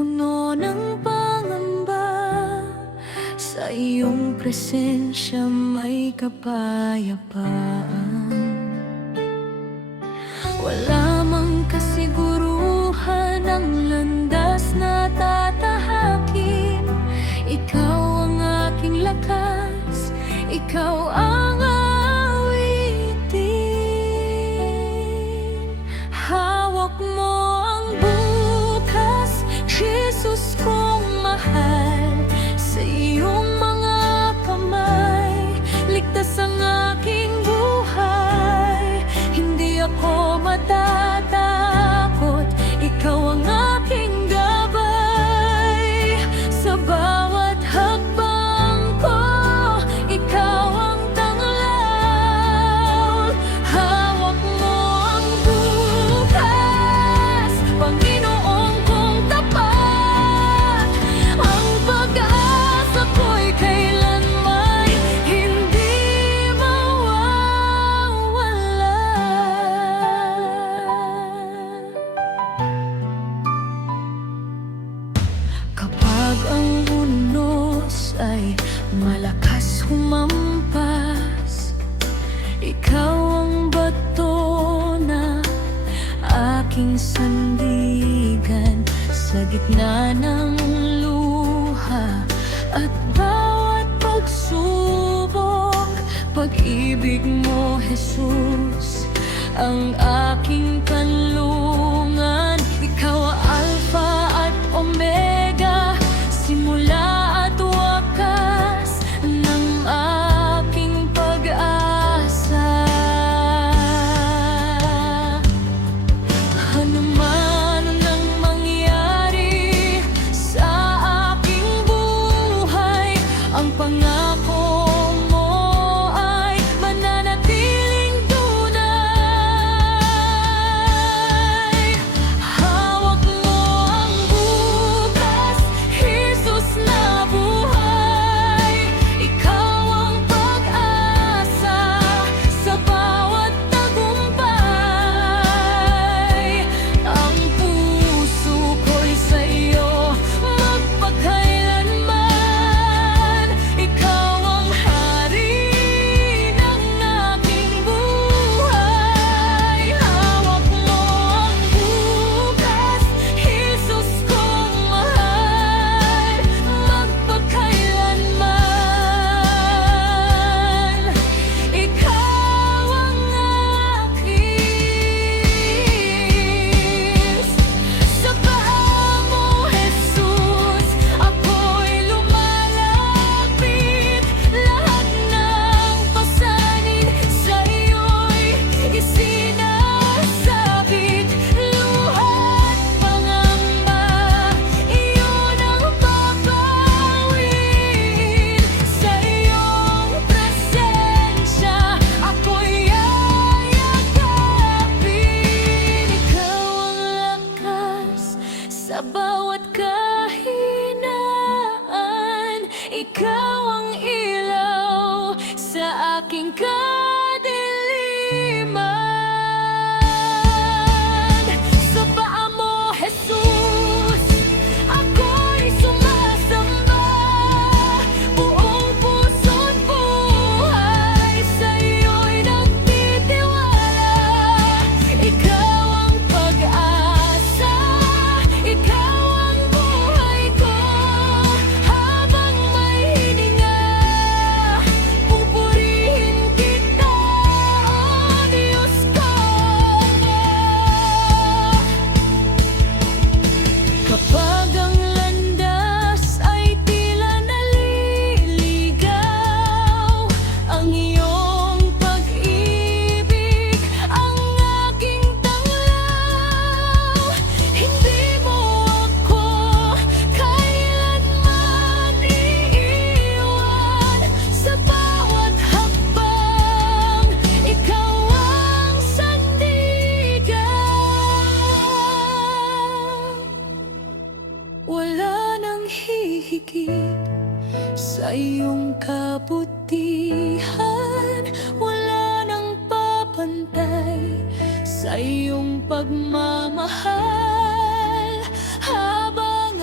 puno ng pangamba. Sa iyong presensya may kapayapaan. Wala mang kasiguruhan ang landas na tatahakin. Ikaw ang aking lakas, ikaw ang awitin. Hawak mo ang bukas, Jesus kong mahal. Sa iyong mga kamay, ligtas ang aking buhay. Hindi ako matatakot, ikaw ang aking gabay. Sa bawat hakbang ko, ikaw ang tanglaw. Hawak mo ang bukas, Panginoon kong tapat. Ang pag-asa ko'y kailanman hindi mawawala. Kapag ang unos ay malakas humampas, ikaw ang bato na aking sandigan. Sa gitna ng luha at bawat pagsubok, pag-ibig mo, Jesus, ang aking kanlungan. Ikaw ang Alpha at Omega, simula at wakas ng aking pag-asa. Ano man ang mangyari sa aking buhay, ang pangako mo ay mananatiling tunay. Hawak mo ang bukas, Jesus na buhay. Ikaw ang pag-asa sa bawat tagumpay. Ang puso ko'y sa iyo magpakailanman. Ikaw ang hari ng aking buhay. Hawak mo ang bukas, Jesus kong mahal. Magpakailanman, ikaw ang aking. Sa paa mo, Jesus, ako'y lumalapit. Lahat ng pasanin sa iyo'y isinasabit. Luha't pangamba, iyon ang papawin. Sa iyong presensya, ako'y yayakapin. Ikaw ang lakas sa bawat kahinaan. Ikaw ang ilaw sa aking kadiliman. Sa paa mo, Jesus, ako'y sumasamba. Buong puso't buhay sa iyo'y nagtitiwala. Ikaw ang pag-asa, ikaw ang buhay ko. Habang may hininga, pupurihin kita, o Diyos ko. Kapag ang landas ay tila naliligaw, ang iyong pag-ibig ang aking tanglaw. Hindi mo ako kailanman iiwan. Sa bawat hakbang, ikaw ang sandigan. Wala nang hihigit sa iyong kabutihan. Wala nang papantay sa iyong pagmamahal. Habang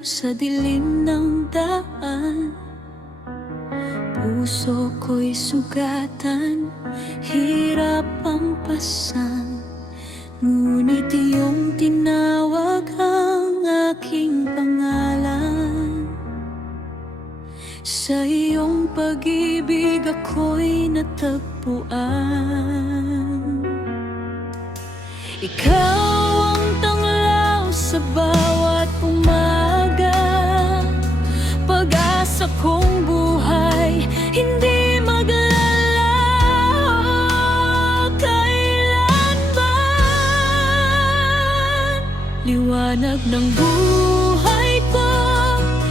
sa dilim ng daan. Puso ko'y sugatan, hirap ang pasan. Ngunit iyong tinawag ang aking pangalan. Sa iyong pag-ibig ako'y natagpuan. Ikaw ang tanglaw sa bawat umaga, pag-asa kong buhay, hindi maglalaho kailanman. Liwanag ng buhay ko,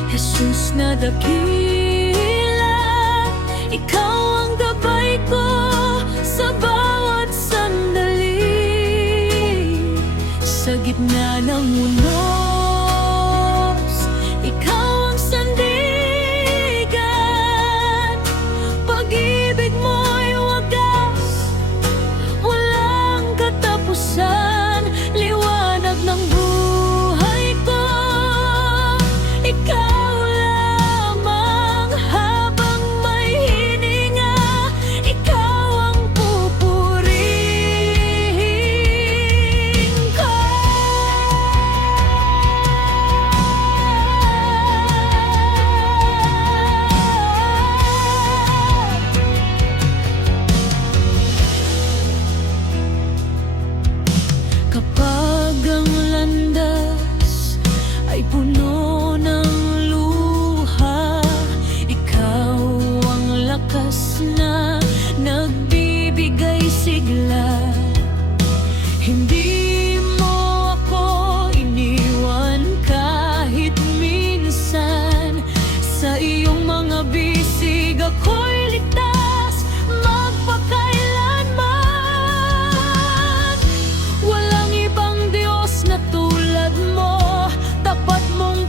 Jesus na dakila, ikaw ang gabay ko sa bawat sandali. Sa gitna ng unos, ikaw ang sandigan. Pag-ibig mo'y wagas, walang katapusan. Liwanag ng buhay ko, ikaw lamang. Habang may hininga, ikaw ang pupurihin ko. Kapag ang landas ay puno ng luha, ikaw ang lakas na nagbibigay sigla. Hindi mo ako iniwan kahit minsan. Sa iyong mga bisig ako'y ligtas magpakailanman. Walang ibang Diyos na tulad mo, tapat mong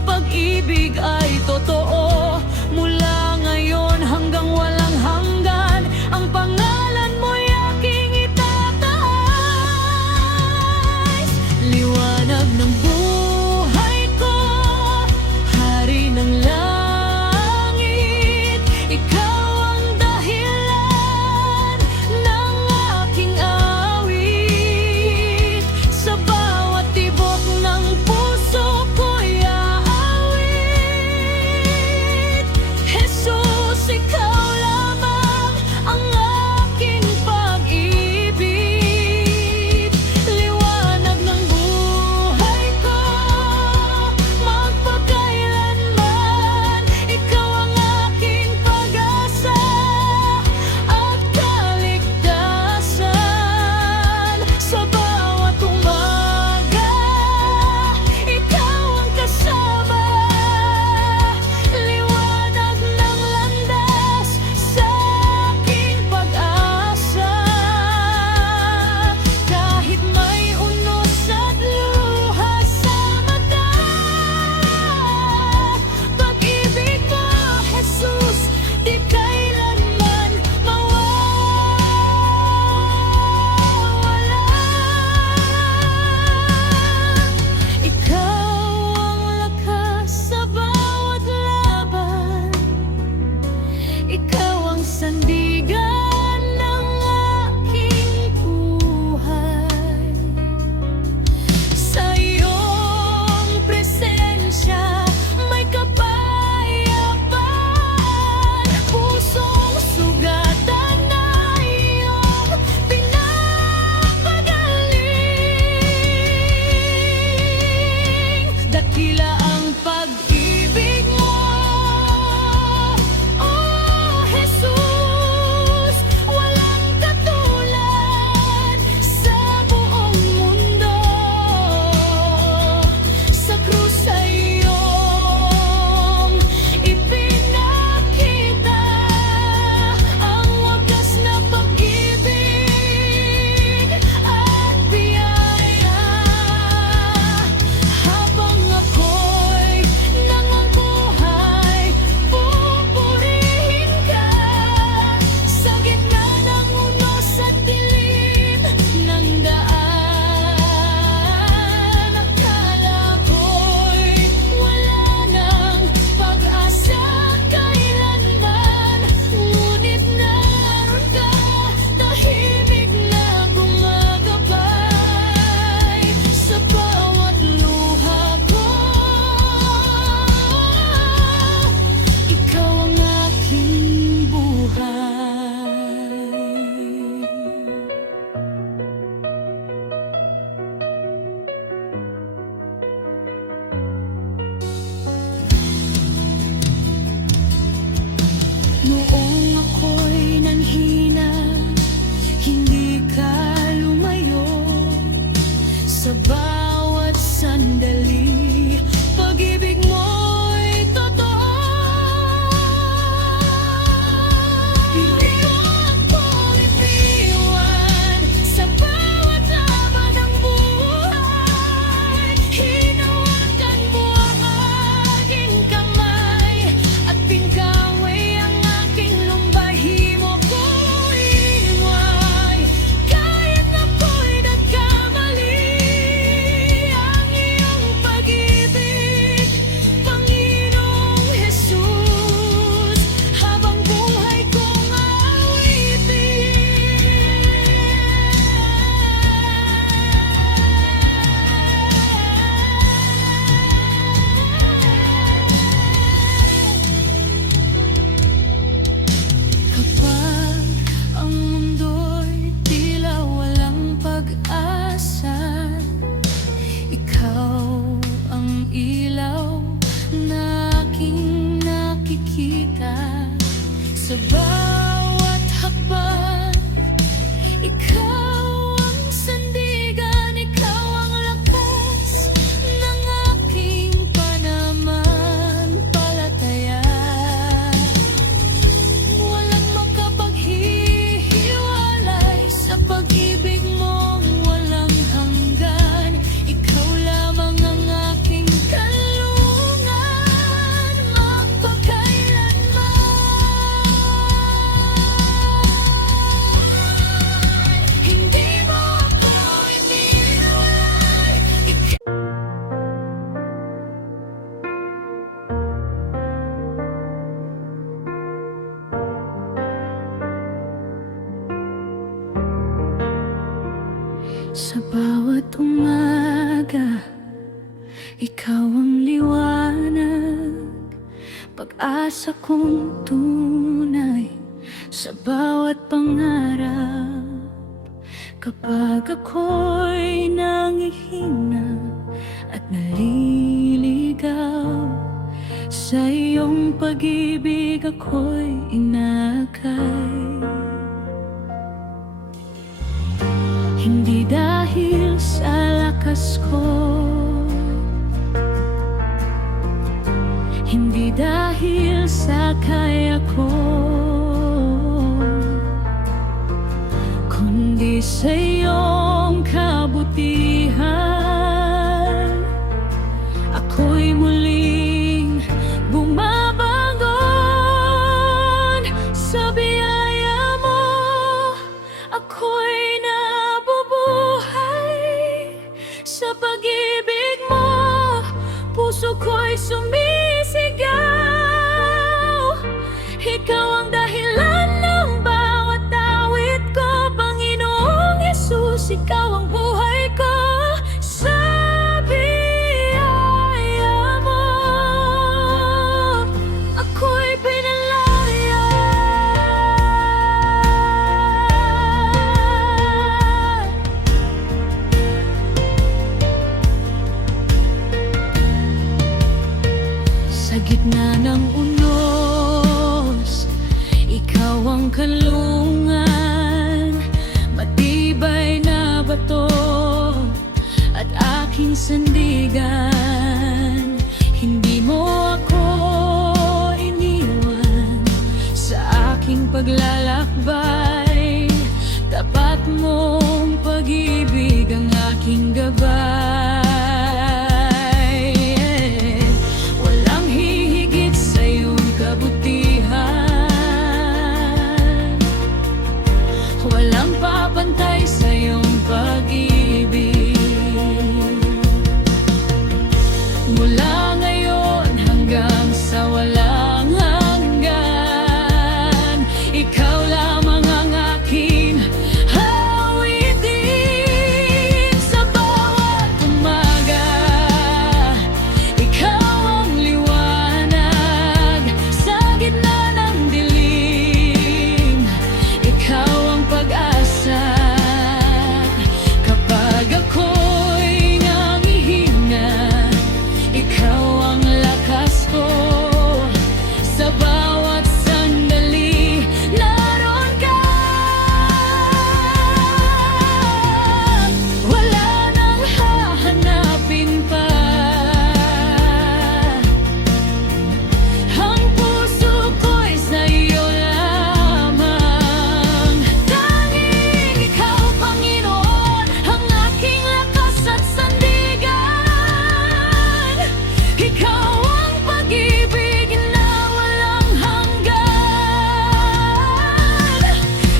Sa bawat umaga, ikaw ang liwanag, pag-asa kong tunay sa bawat pangarap. Kapag ako'y nangihina at naliligaw, sa iyong pag-ibig ako'y inakay. Hindi dahil sa lakas ko, hindi dahil sa kaya ko, kundi sa iyong kabutihan, ako'y muling bumabangon. Sa biyaya mo, ako'y nabubuhay. Sa pag-ibig mo, puso ko'y sumisigaw. Ikaw ang dahilan ng bawat awit ko, Panginoong Yesus, ikaw ang buhay ko. Sa biyaya mo, ako'y pinalaya. Sa gitna ng unos, ikaw ang kanlungan, matibay na bato at aking sandigan. Hindi mo ako iniwan sa aking paglalakbay, tapat mong pag-ibig ang aking gabay. Walang hihigit sa iyong kabutihan, walang papantay sa iyong pag-ibig. Mula ngayon hanggang sa walang hanggan, ikaw lamang ang aking awitin. Sa bawat umaga, ikaw ang liwanag. Sa gitna ng dilim, ikaw ang pag-asa. Kapag ako'y nangihina, ikaw ang lakas ko. Sa bawat sandali, naroon ka. Wala nang hahanapin pa. Ang puso ko'y sa iyo lamang. Tanging ikaw, Panginoon, ang aking lakas at sandigan. Ikaw ang pag-ibig na walang hanggan.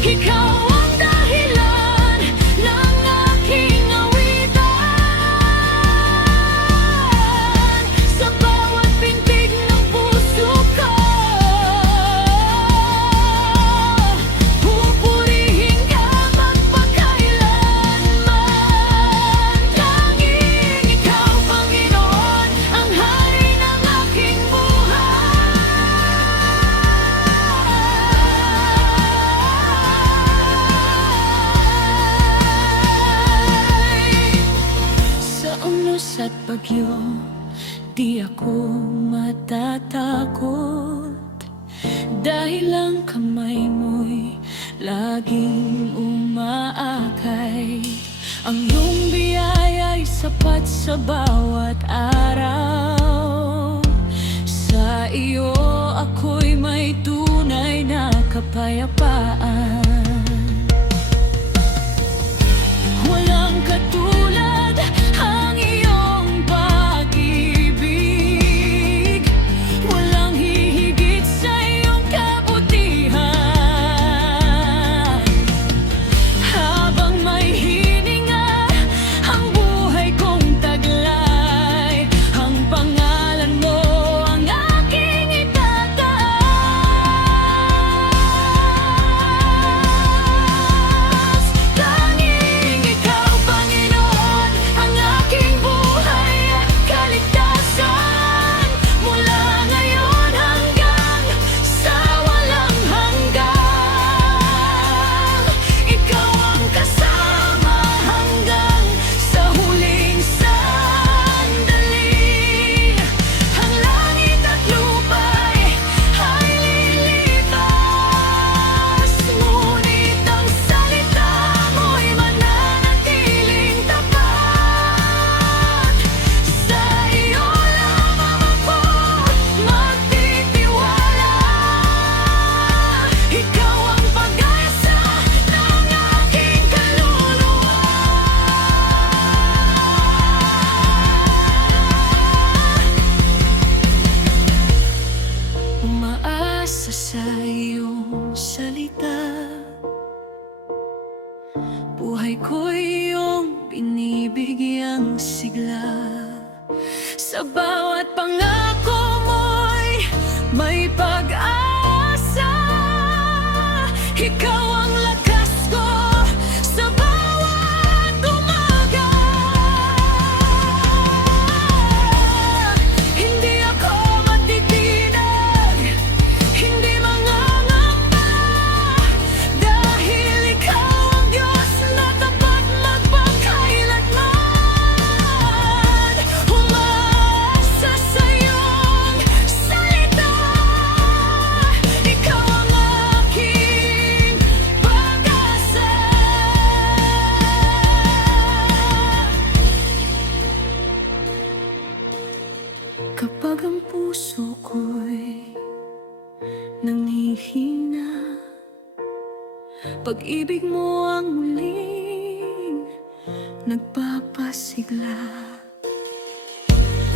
Ikaw ang dahilan ng aking awitan. Sa bawat pintig ng puso ko, pupurihin ka magpakailanman. Tanging ikaw, Panginoon, ang hari ng aking buhay. Sa unos at bagyo, di ako matatakot, dahil ang kamay mo'y laging umaakay. Ang iyong biyaya'y sapat sa bawat araw. Sa iyo ako'y may tunay na kapayapaan. Walang katulad ang iyong pag-ibig, walang hihigit sa iyong kabutihan. Habang may hininga ang buhay kong taglay, ang pangalan mo ang aking itataas. sa iyong salita. Buhay ko iyong binibigyang sigla. Sa bawat pangako mo'y may pag-asa. Ikaw ang lakas ko sa bawat umaga. Hindi ako matitinag, hindi mangangamba, dahil ikaw ang Diyos na tapat magpakailanman. Umaasa sa iyong salita. Ikaw ang aking pag-asa. Kapag ang puso ko'y nanghihina, pag-ibig mo ang muling nagpapasigla.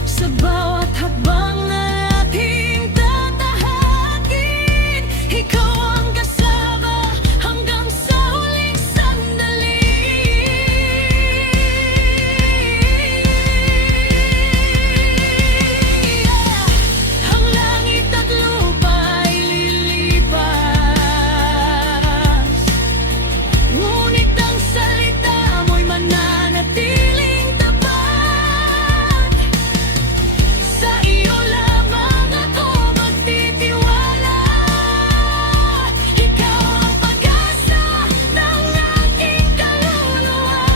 Sa bawat hakbang na ating tatahakin, ikaw ang kasama hanggang sa huling sandali. Ang langit at lupa'y lilipas, ngunit ang salita mo'y mananatiling tapat. Sa iyo lamang ako magtitiwala. Ikaw ang pag-asa ng aking kaluluwa.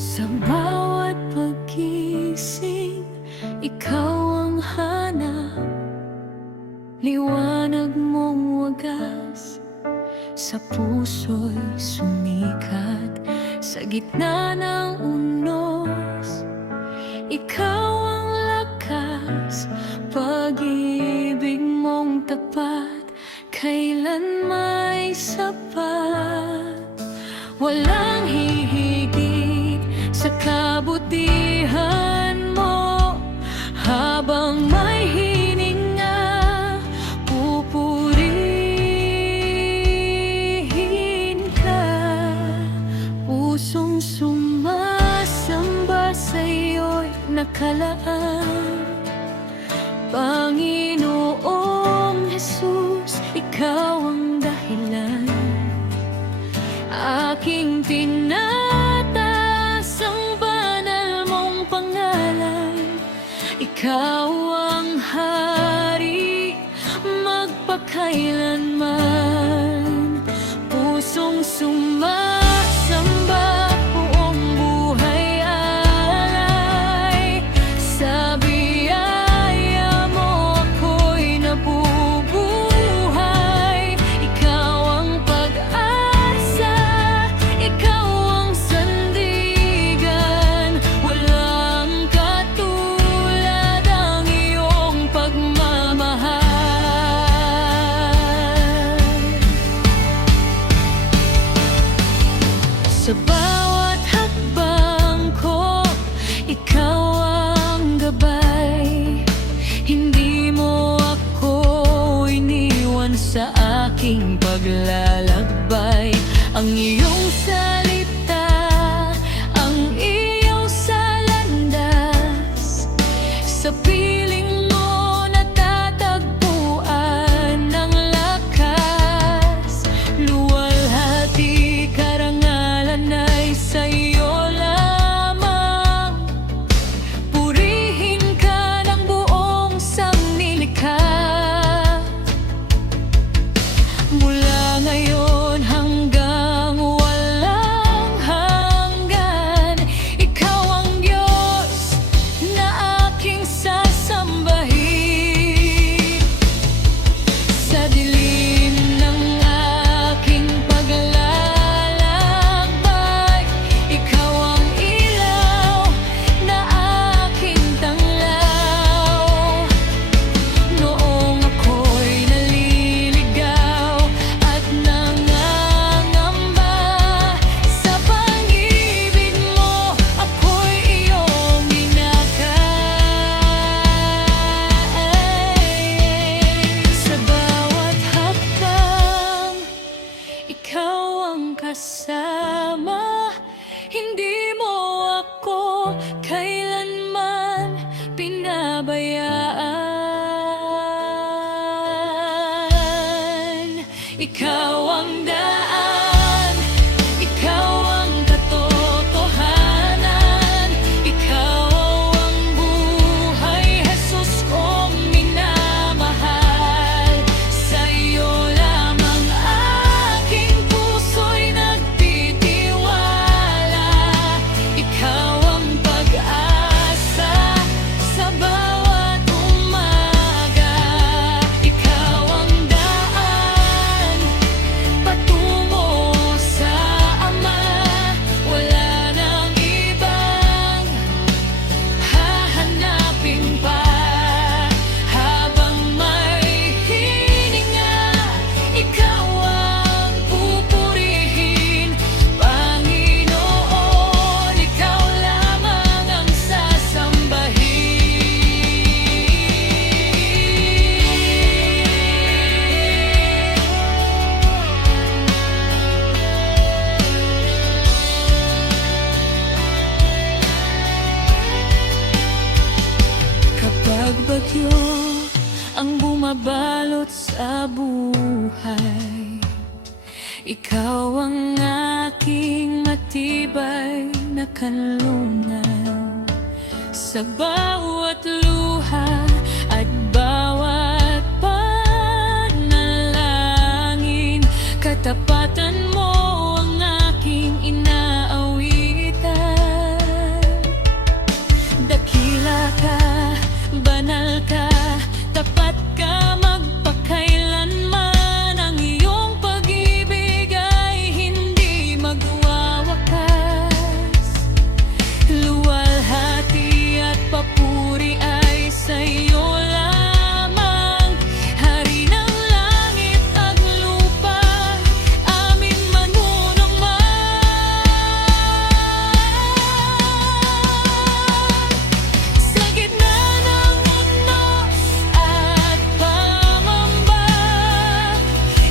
Sa bawat paggising, ikaw ang hanap. Liwanag mong wagas sa puso'y sumikat. Sa gitna ng unos, ikaw ang lakas. Pag-ibig mong tapat, kailan may sapat. Walang hihigit sa kabutihan mo. Habang may hininga, pupurihin ka. Pusong sumasamba sa'yo'y nakalaan. Panginoong Jesus, ikaw ang dahilan. Aking tinataas ang banal mong pangalan. Ikaw ang hari magpakailanman. Pusong sumasamba, buong buhay alay. Sa biyaya mo ako'y nabubuhay. Ikaw ang pag-asa, ikaw ang sandigan. Walang katulad ang iyong pagmamahal. Sa bawat hakbang ko, ikaw ang gabay. Hindi mo ako iniwan sa aking paglalakbay. Ang iyong salita, ang iyong salandas. Sa piling mo natatagpuan ang lakas. Luwalhati karangalan ay sa iyo lamang. Purihin ka ng buong sangnilikha. Mula ngayon hanggang walang ikaw ang daan, ikaw ang katotohanan, ikaw ang buhay, Jesus kong minamahal. Sa'yo lamang aking puso'y nagtitiwala, ikaw ang pag-asa sa bawat umaga, ikaw ang daan patungo sa Ama. Wala nang ibang hahanapin pa. Habang may hininga, ikaw ang pupurihin, Panginoon, ikaw lamang ang Kapag bagyo ang bumabalot sa buhay, ikaw ang aking matibay na kanlungan. Sa bawat luha at bawat panalangin, katapatan mo ang aking inaawitan. Dakila ka, banal ka, tapat ka magpakailanman. Ang iyong pag-ibig ay hindi magwawakas. Luwalhati at papuri ay sa'yo lamang. Hari ng langit at lupa, aming manunungman. Sa gitna ng unos at pangamba,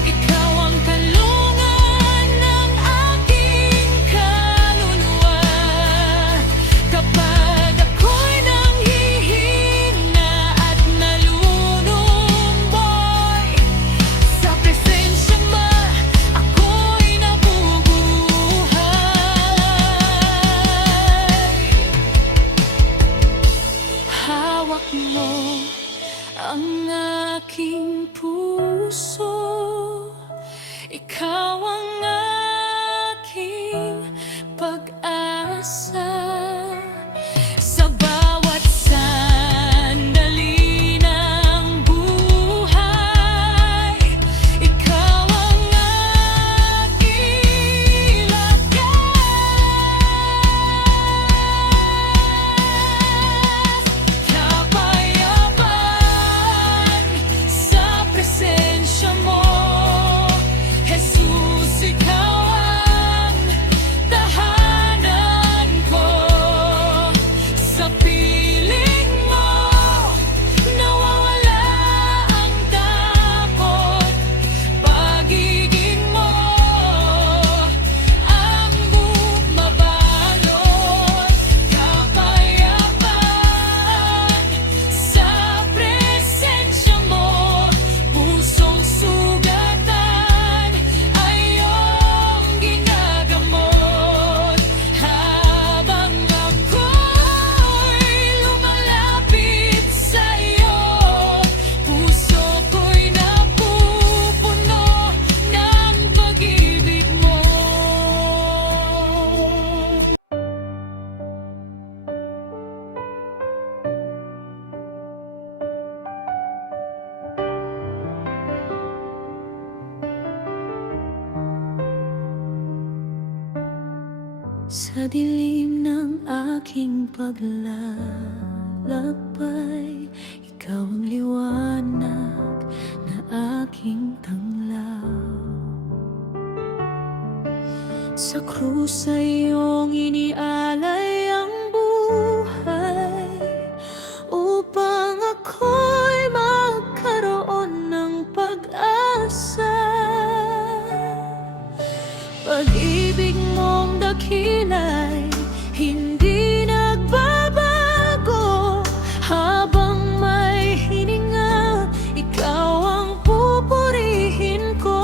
ikaw ang kalungan ng aking kaluluwa. Kapag ako'y nanghihina at nalulumboy, sa presensya mo ako'y nabubuhay. Hawak mo ang aking puso, ikaw ang aking pag-asa. Sa bawat sandali ng buhay, ikaw ang aking lakas. Kapayapaan sa presensya mo, Jesus, ikaw ang tahanan ko. Sa piling mo, nawawala ang takot. Pag-ibig mo ang bumabalot. Kapayapaan sa presensya mo, pusong sugatan ay iyong ginagamot. Habang ako'y lumalapit sa iyo, puso ko'y napupuno ng pag-ibig mo. Sa dilim ng aking paglalakbay, ikaw ang liwanag na aking tanglaw. Sa krus ay iyong inialay ang buhay, upang ako'y magkaroon ng pag-asa. Pag-ibig mong dakila'y hindi nagbabago. Habang may hininga, ikaw ang pupurihin ko.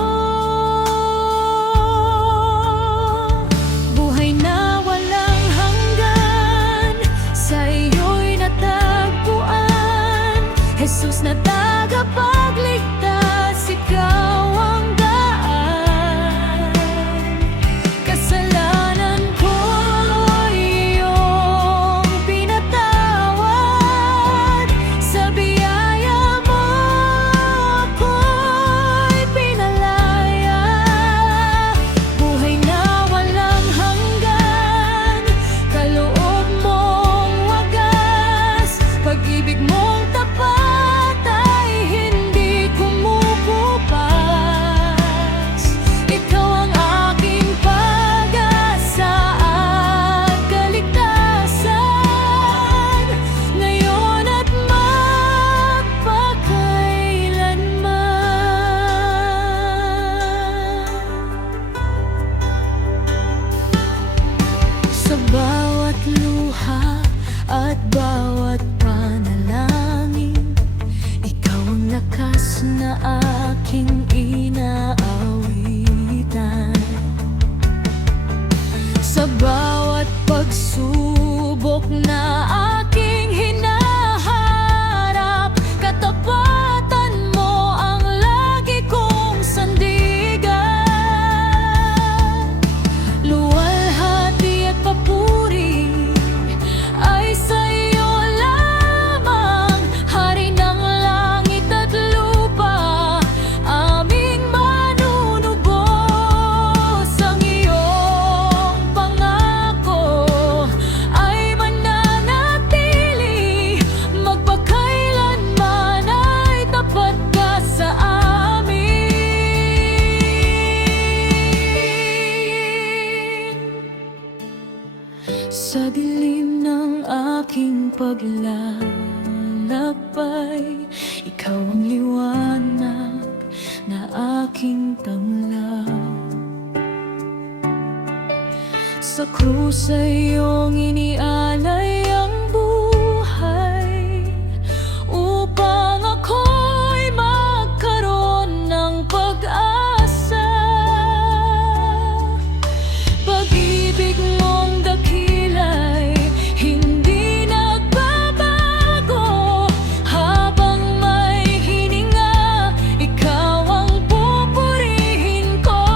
paglalakbay. Ikaw ang liwanag na aking tanglad. Sa krus ay iyong inialay ang buhay, upang ako'y magkaroon ng pag-asa. Pag-ibig mong dakila'y hindi nagbabago. Habang may hininga, ikaw ang pupurihin ko.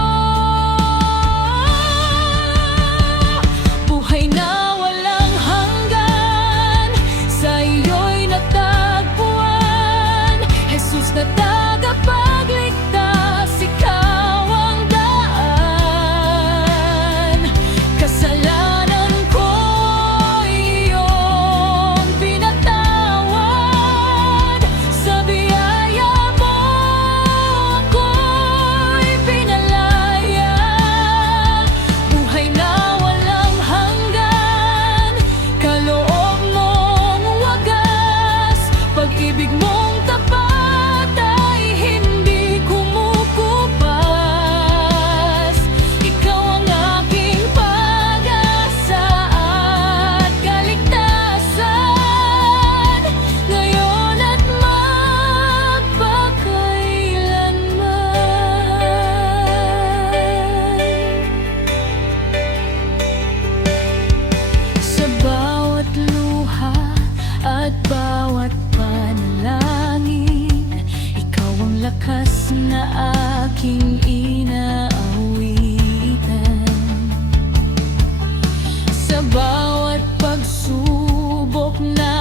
Buhay na walang hanggan, sa iyo'y natagpuan. Jesus na tagapagligtas, ikaw ang daan. Kasalanan ko'y iyong pinatawad. Sa biyaya mo ako'y pinalaya. Buhay na walang hanggan, kaloob mong wagas. Pag-ibig mong tapat ay hindi kumukupas. Ikaw ang aking pag-asa at kaligtasan, ngayon at magpakailanman. Sa bawat luha at bawat panalangin, ikaw ang lakas na aking inaawitan. Sa bawat pagsubok na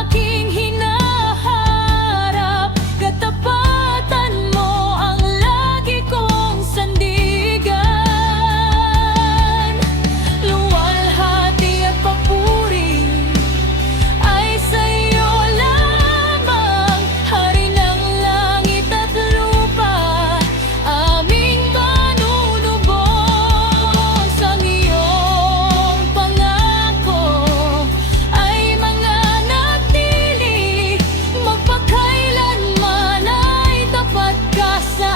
aking hinaharap, katapatan mo ang lagi kong sandigan. Luwalhati at papuri ay sa iyo lamang, Hari ng langit at lupa, aming panunubos. Ang iyong pangako ay mananatili, magpakailanman ay tapat ka sa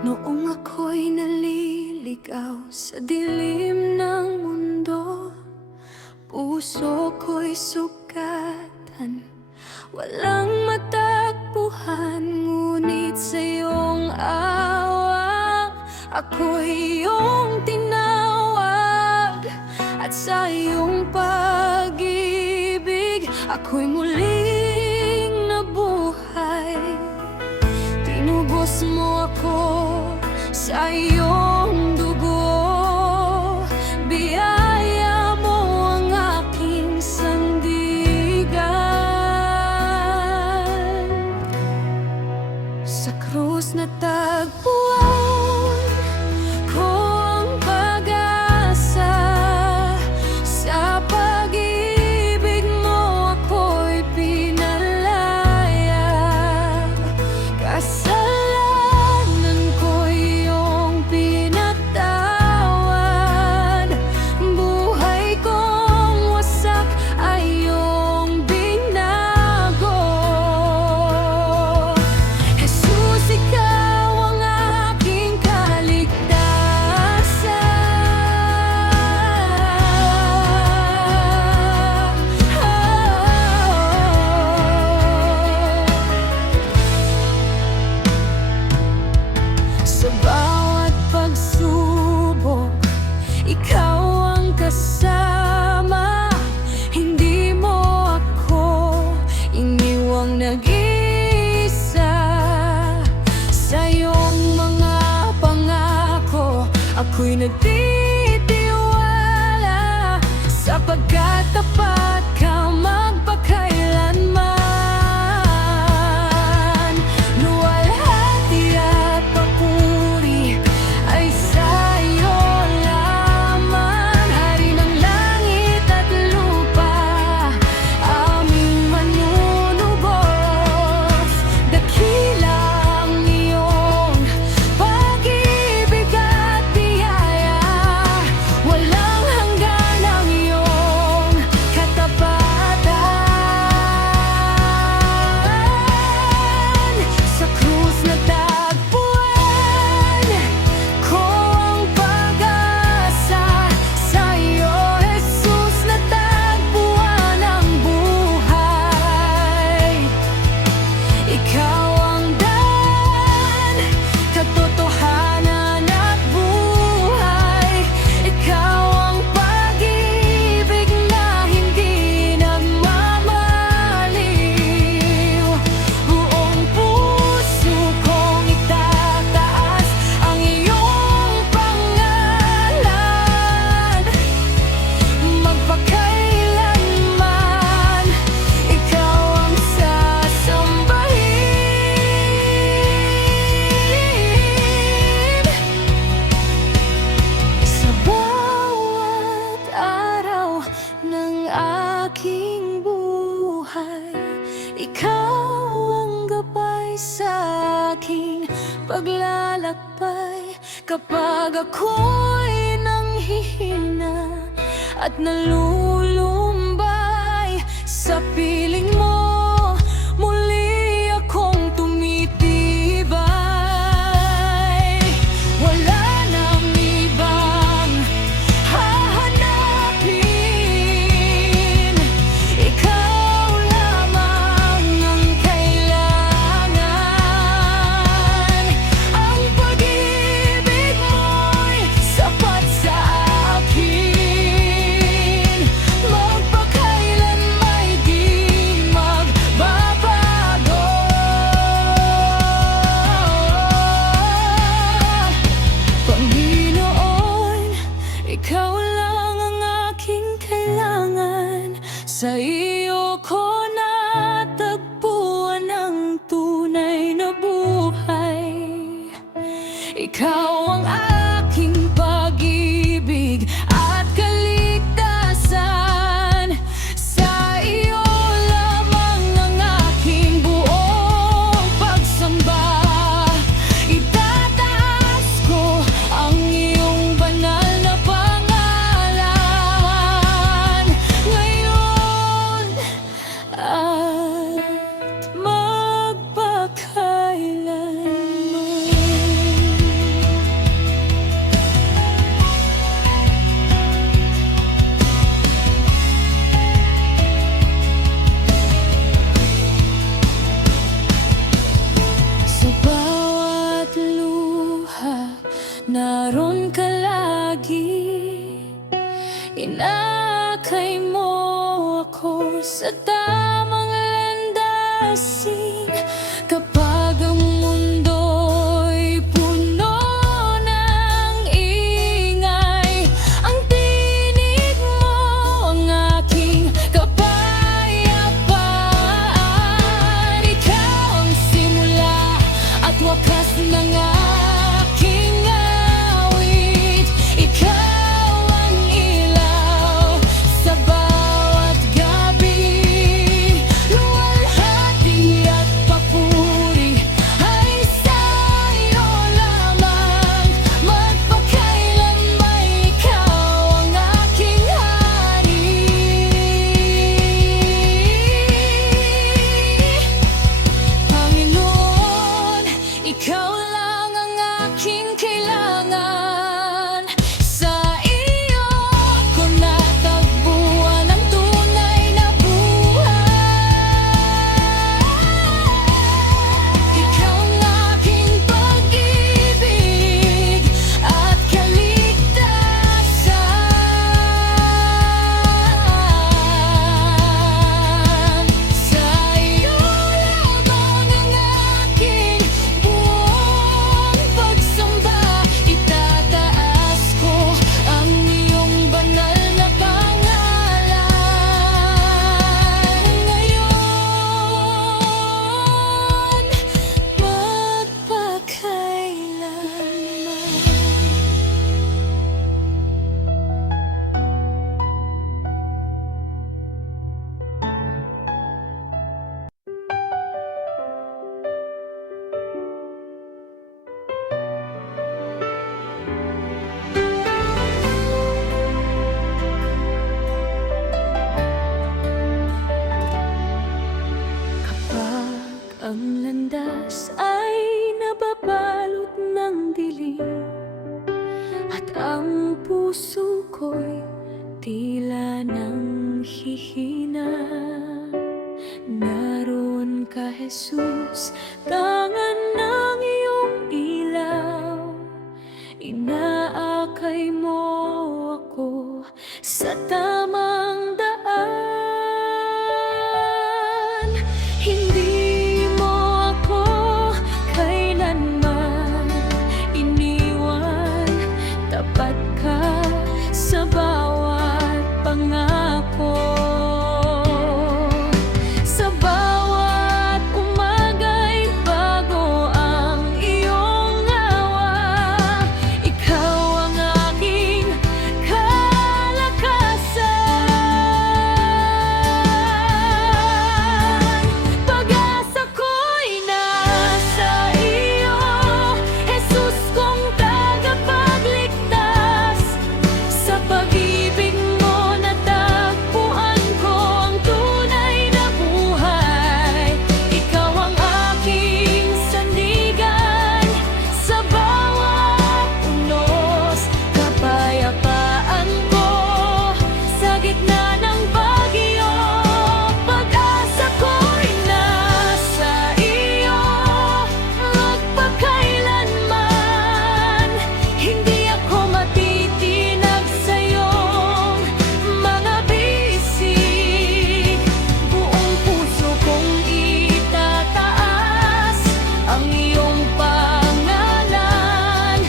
Noong ako'y naliligaw sa dilim ng mundo, puso ko'y sugatan, walang matakbuhan. Ngunit sa iyong awa, ako'y iyong tinawag. At sa iyong pag-ibig, ako'y muling nabuhay. Tinubos mo ako sa iyong dugo, biyaya mo ang aking sandigan. Sa krus natagpuan ko ang pag-asa, sa pag-ibig mo ako'y ako'y nagtitiwala, sapagkat tapat ka magpakailanman. Luwalhati at papuri ay sa'yo lamang, Hari ng langit at lupa, aming manunubos. Dakila ang iyong pag-ibig at biyaya, walang hanggan ang iyong katapatan. Sa krus natagpuan ko ang pag-asa, sa'yo, Jesus, natagpuan ang buhay. Ikaw ang daan, katotohanan at buhay. Ikaw ang pag-ibig na hindi nagmamaliw. Buong puso kong itataas ang iyong pangalan, magpakailanman ikaw ang sasambahin. Sa bawat araw ng aking buhay, ikaw ang gabay sa aking paglalakbay. Kapag ako'y nanghihina at nalulumbay, sa piling mo muli akong tumitibay. Wala nang ibang hahanapin, ikaw lamang ang kailangan. Ang pag-ibig mo'y sapat sa akin, magpakailan may di magbabago. Panginoon, ikaw lang ang aking kailangan, sa iyo ko natagpuan ang tunay na buhay. Ikaw ang aking pag-ibig at kaligtasan, sa iyo lamang ang aking buong pagsamba. Itataas ko ang iyong banal na pangalan, ngayon at magpakailanman. Sa bawat luha, naroon ka lagi. Inakay mo ako sa tamang landasin. Kapag ang mundo'y puno ng ingay, ang tinig mo ang aking kapayapaan. Ikaw ang simula at wakas ng aking awit. Ikaw ang ilaw sa bawat gabi. mahina. Naroon ka, Jesus, tangan ng iyong ilaw. Inaakay mo ako sa tamang daan. Hindi mo ako kailanman iniwan. Tapat ka sa bawat pangako. Sa bawat umaga'y bago ang iyong awa. Ikaw ang aking kalakasan. Pag-asa ko'y nasa iyo, Jesus kong tagapagligtas. Sa pag-ibig mo natagpuan ko ang tunay na buhay. Ikaw ang aking sandigan sa bawat unos. Kapayapaan ko sa gitna ng bagyo. Pag-asa ko'y nasa iyo, magpakailanman. Hindi ako matitinag sa iyong mga bisig. Buong puso kong itataas ang iyong pangalan,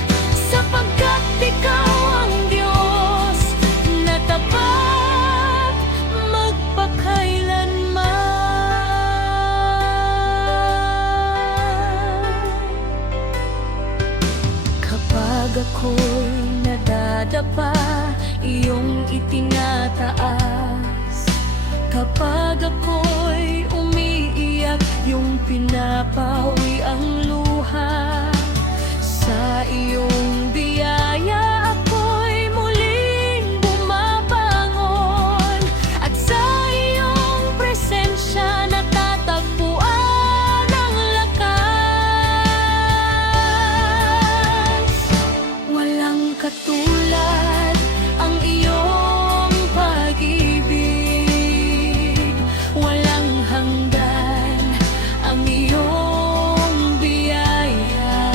sapagkat ikaw ang Diyos na tapat magpakailanman. Kapag ako'y nadadapa, iyong itinataas. Kapag ako'y umiiyak, iyong pinapawi ang luha. Sa iyong biyaya ako'y muling bumabangon, at sa iyong presensya natatagpuan ang lakas. Walang katulad ang iyong pag-ibig, walang hanggan ang iyong biyaya.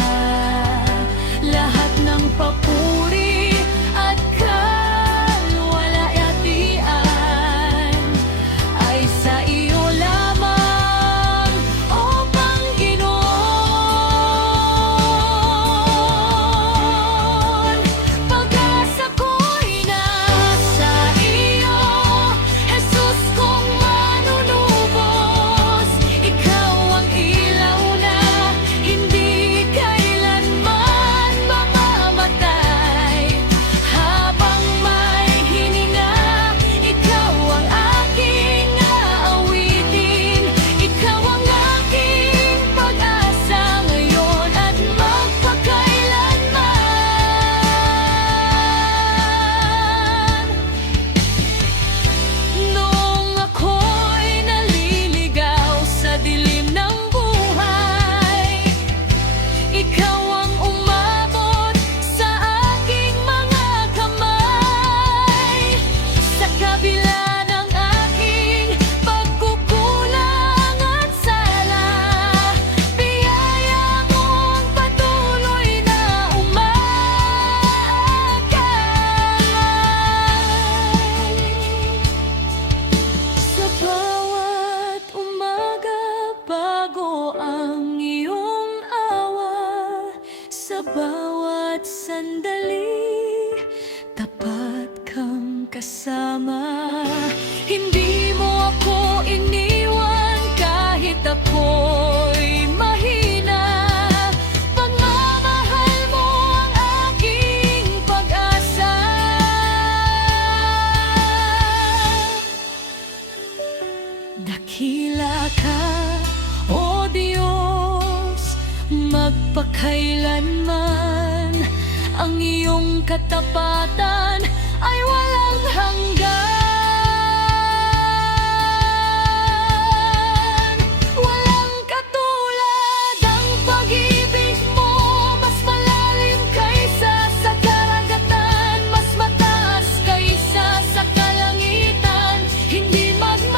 Lahat ng papuri at kalwalhatian ay sa iyo lamang, O Panginoon. Pag-asa ko'y nasa iyo, Jesus kong manunubos. Ikaw ang ilaw na hindi kailanman mamamatay. Habang may hininga, ikaw ang aking aawitin. Ikaw ang aking pag-asa ngayon at magpakailanman. Noong ako'y naliligaw sa dilim ng buhay, ikaw ang umabot sa aking mga kamay. Sa kabila ng aking pagkukulang at sala, biyaya mo ang patuloy na umaakay. Sa bawat umaga, bago ang iyong awa. Sa bawat sandali, tapat kang kasama. Hindi mo ako iniwan kahit ako'y mahina. Pagmamahal mo ang aking pag-asa. Dakila ka, O Diyos, magpakailanman. Ang iyong katapatan ay walang hanggan. Walang katulad ang pag-ibig mo, mas malalim kaysa sa karagatan, mas mataas kaysa sa kalangitan. Hindi magmahal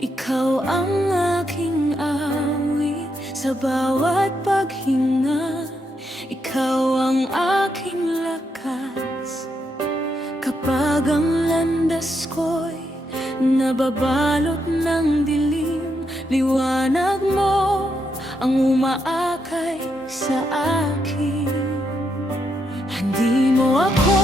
Ikaw ang aking awit sa bawat paghinga. Ikaw ang aking lakas kapag ang landas ko'y nababalot ng dilim. Liwanag mo ang umaakay sa akin. Hindi mo ako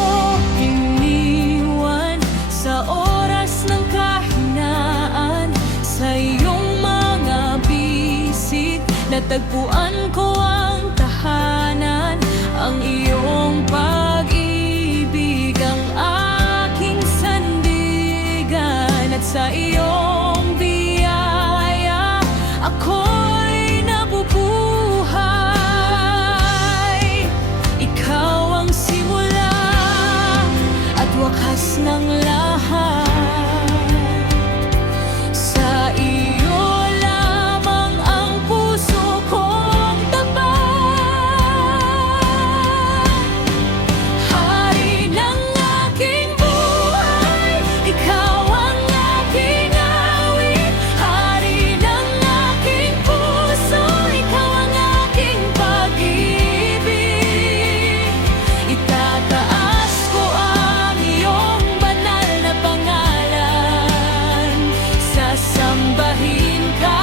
iniwan sa oras ng kahinaan. Sa iyong mga bisig natagpuan ko ang tahanan. Ang iyong pag-ibig ang aking sandigan. At sa iyong biyaya ako'y nabubuhay. Ikaw ang simula at wakas ng lahat. Sa iyo lamang ang puso kong tapat. Hari ng aking buhay, ikaw ang aking awit. Hari ng aking puso, ikaw ang aking pag-ibig. Itataas ko ang iyong banal na pangalan. Sasambahin ka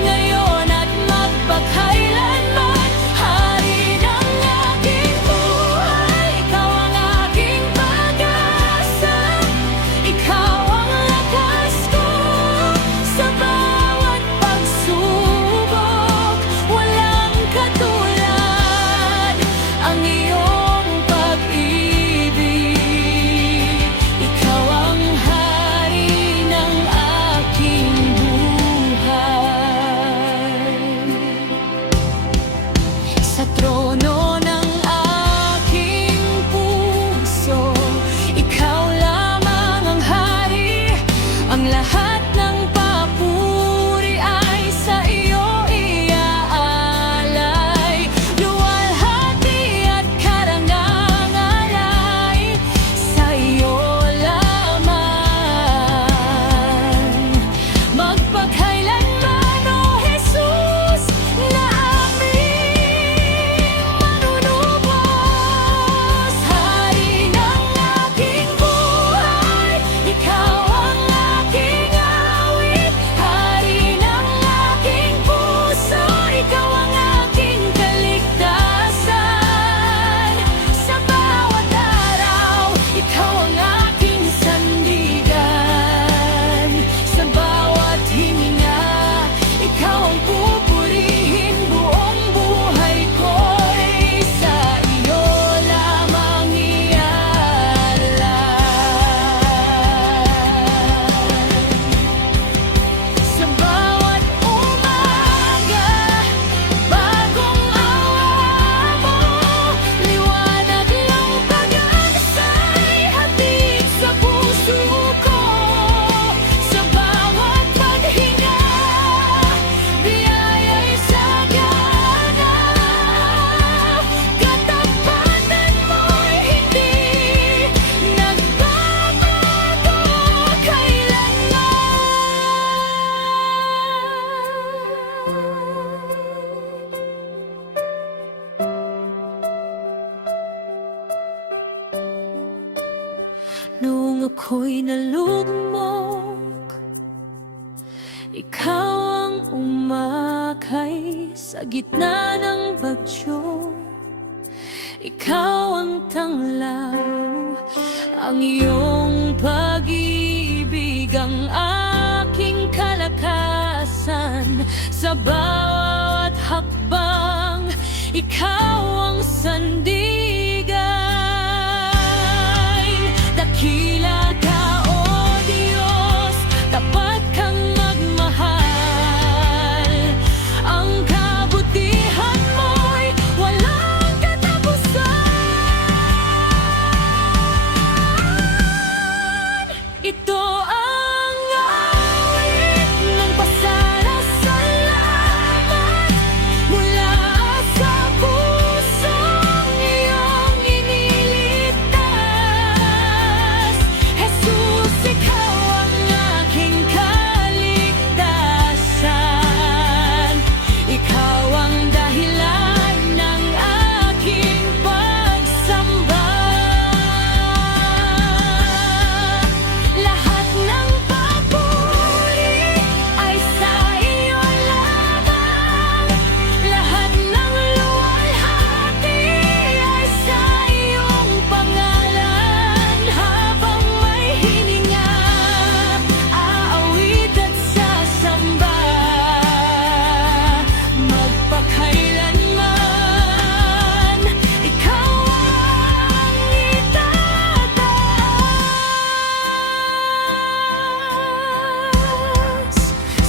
ngayon at magpakailanman. Hari ng aking buhay, ikaw ang aking pag-asa. Ikaw ang lakas ko sa bawat pagsubok. Walang katulad ang iyong pag-ibig. Ikaw ang hari ng aking buhay. Sa trono ng aking puso, ikaw lamang ang hari. Ang lahat ng papuri ay sa iyo iaalay. Luwalhati at karangalan ay sa iyo lamang. Magpakailanman, O Jesus, na aming manunubos. Hari ng aking buhay, ikaw ang aking awit. Hari ng aking puso, ikaw ang aking kaligtasan. Sa bawat araw, ikaw ang aking sandigan. Sa bawat hininga, ikaw ang pupurihin. Buong buhay ko'y sa iyo lamang iaalay. Sa bawat umaga, bagong awa mo. Liwanag ng pag-asa'y hatid sa puso ko. Sa bawat paghinga, biyaya'y sagana. Katapatan mo'y hindi nagbabago kailanman. Noong ako'y nalugmok, ikaw ang umakay sa gitna ng bagyo. Ikaw ang tanglaw, ang iyong pag-ibig ang aking kalakasan. Sa bawat hakbang, ikaw ang sandigan. Dakila ka, O Diyos, tapat kang magmahal. Ang kabutihan mo'y walang katapusan. Ito ang awit ng pasasalamat mula sa pusong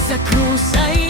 Sa krus ay